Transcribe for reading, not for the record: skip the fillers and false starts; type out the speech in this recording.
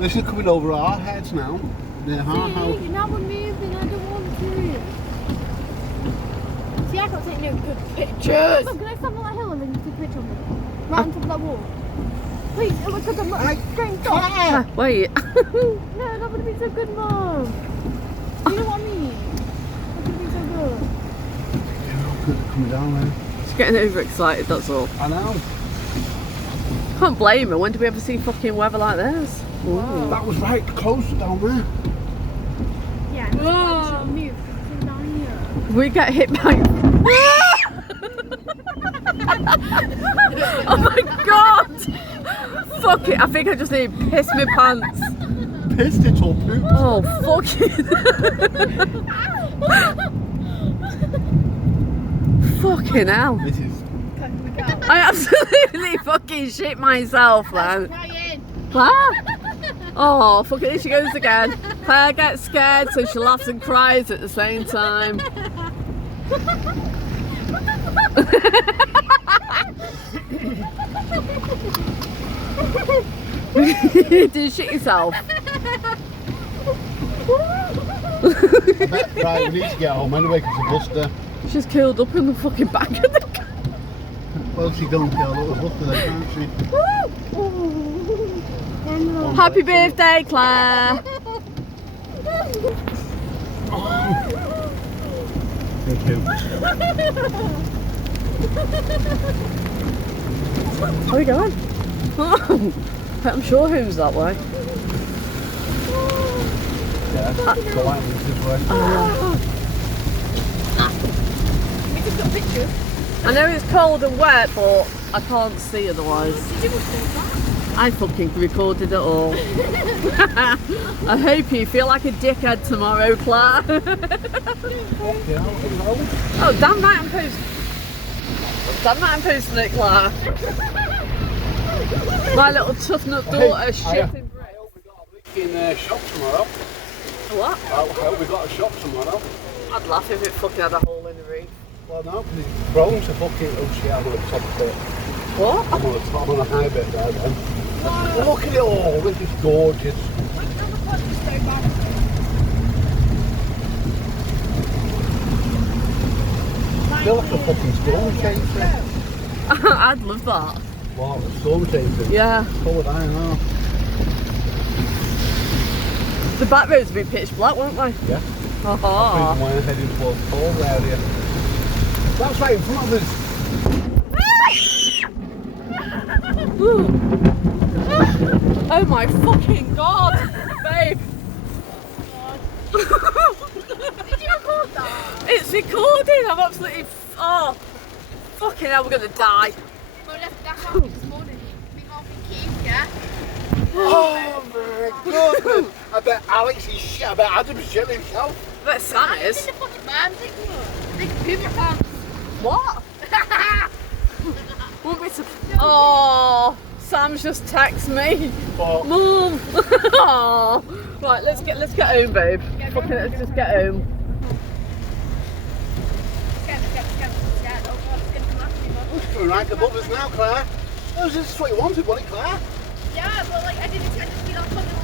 This is coming over our heads now. Yeah, See, now we're moving, I don't want to. See, I can't take no good pictures. Look, can I stand on that hill and then you take a picture of me? Right on top of that wall. Please, it looks like I'm going top. Wait. No, that would be so good, Mum. You know what I mean? That would be so good. Coming down there. She's getting overexcited, that's all. I know. Can't blame her. When did we ever see fucking weather like this? Wow. That was right close down there. Yeah, and that's why we should move. Come down here. We get hit by... Oh my god! Fuck it, I think I just need to piss my pants. Pissed it or pooped. Oh, fuck it. Fucking hell. This is... I absolutely fucking shit myself, man. Claire? Oh, fuck it, here she goes again. Claire gets scared, so she laughs and cries at the same time. Did you shit yourself? Right, we need to get home anyway because of Buster. She's curled up in the fucking back of the car. Well, she don't care a little Buster then, can't she? Happy birthday, Claire. Thank you. Where are we going? I'm sure who's that way. Yeah, go out this way. We just got pictures. I know it's cold and wet, but I can't see otherwise. I fucking recorded it all. I hope you feel like a dickhead tomorrow, Claire. Oh, damn right I'm posting. Damn right I'm posting it, Claire. My little tough nut daughter shitting bricks. I hope we got a week in shop tomorrow. What? I hope we got a shop tomorrow. I'd laugh if it fucking had a hole in the roof. Well, no, because it's prone to fucking... Oh shit, I'm on the top bit. What? I'm on a high bit there then. Look at it all, this is gorgeous. I feel like a fucking storm chaser. I'd love that. Wow, a storm chaser. Yeah. So would I know. The back roads would be pitch black, won't they? Yeah. Oh. We're heading towards the Hall area. That's right in front of us. Oh my fucking god, babe. Did you record that? It's recording, I'm absolutely... Oh, fucking hell, we're gonna die. Well, that's how this morning. We got keys, yeah? Oh my god. I bet Alex is shit. I bet Adam's shit himself. But Sam It's is. in the fucking van, they can poop your pants. What? Want me to... Oh, Sam's just texted me. But Mum. Oh. Right, let's get home, babe. Fucking let's just get home. Scared. Oh god, it's gonna come after me, Mum. who's coming right above us now, Claire? Oh, this is what you wanted, wasn't it, Claire? Yeah, but like I didn't intend to be that fucking